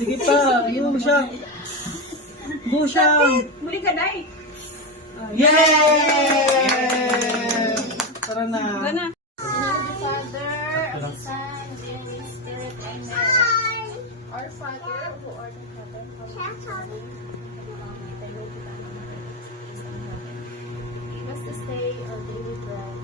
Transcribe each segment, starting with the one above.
Sige pa, ayun mo siya. Busyang! Muli ka, Day. Yay! Tara na. Tara na. Father, of the Son, and the Holy Spirit. Amen. Our Father, who art in heaven, hallowed be thy name. Thy will be done on earth as it is in heaven. Give us this day our daily bread.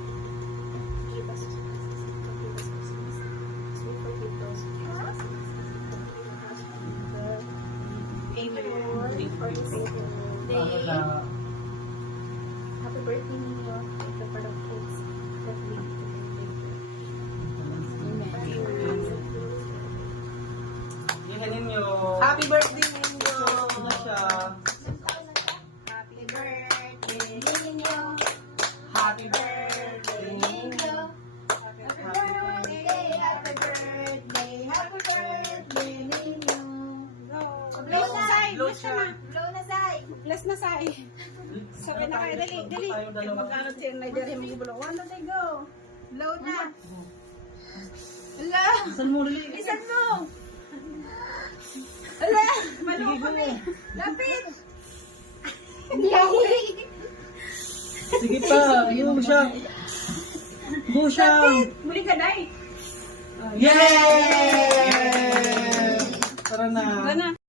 Give us forgive us our sins, as we forgive those who trespass against us. Amen. Lord, for this day. Happy birthday, Nino. Take the part of kids that we Ihanin nyo. Happy birthday, Ninyo. Ito na siya. Happy birthday, Ninyo. Happy birthday. Ninyo. Happy birthday, happy birthday, happy birthday, Ninyo. Bless na, Sai. Bless ka na. Blow na, Sai. Bless na, Sai. Sabi na kayo, dali, dali. Mag-aral siya na dali mo ibulo. One, two, go. Blow na. Hala. Saan mo rin? Isan mo. Hala. Maloko na eh. Lapit. Sige pa, ayun mo siya. Busyang! Muli ka, Day. Yay! Tara na. Tara na.